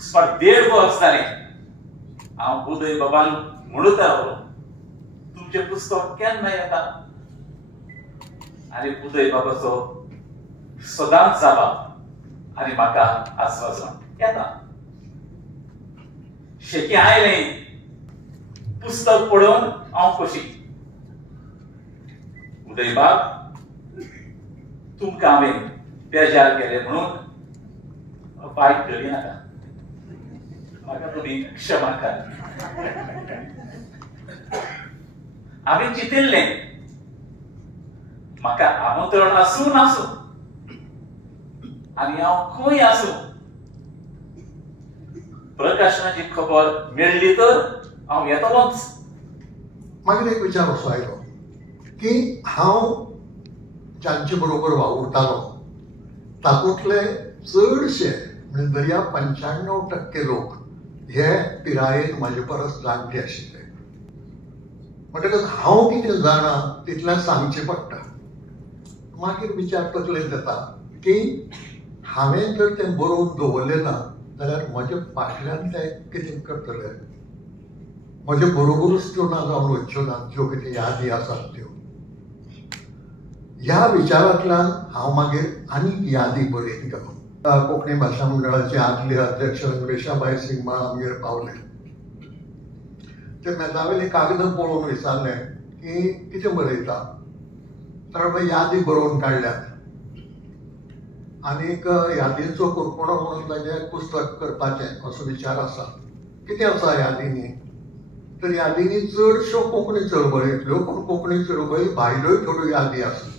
सुमार 1.5 वर्स जालें हांव उदय बाबान म्हणूत रावलो तुमचें पुस्तक केन्ना येता आनी उदय बाबाचो सदांच जाप आनी म्हाका आस्वासन येता शेकी आयलें पुस्तक पळोवन हांव खोशी उदय बाब तुमकां हांवें बेजार केलें म्हणून वायट धरी नाका म्हाका तुमी क्षमा कर हांवें चिंतिल्लें म्हाका आमंत्रण आसूं नासूं आनी हांव खंय आसूं प्रकाशनाची खबर मेळ्ळी तर हांव येतलोच मागीर एक विचार असो आयलो की हांव जांचे बरोबर वावुरतालो तातूंतले चडशे म्हणजे दर्या 95% लोक हे पिरायेन म्हाजे परस जाणटे आशिल्ले म्हणटकच हांव कितें जाणा तितलें सांगचें पडटा मागीर विचार तकलेंत येता की हांवें जर तें बरोवन दवरलें ना जाल्यार म्हजे फाटल्यान ते कितें करतले म्हजे बरोबरूच त्यो ना जावन वच्च्यो ना ज्यो कितें यादी आसात त्यो ह्या विचारांतल्यान हांव मागीर आनीक यादी बरयत गेलो कोंकणी भाशा मंडळाचे आदले अध्यक्ष रेशाबाई सिंगमाळ आमगेर पावले ते मेजावेली कागद पळोवन विचारलें की कितें बरयता तर हांवें यादी बरोवन काडल्यात आनीक यादीचो कुरपणो म्हणून ताचें पुस्तक करपाचें असो विचार आसा कितें आसा यादींनी तर यादींनी चडश्यो कोंकणी चळवळींतल्यो पूण कोंकणी चळवळी भायल्योय थोड्यो यादी आसात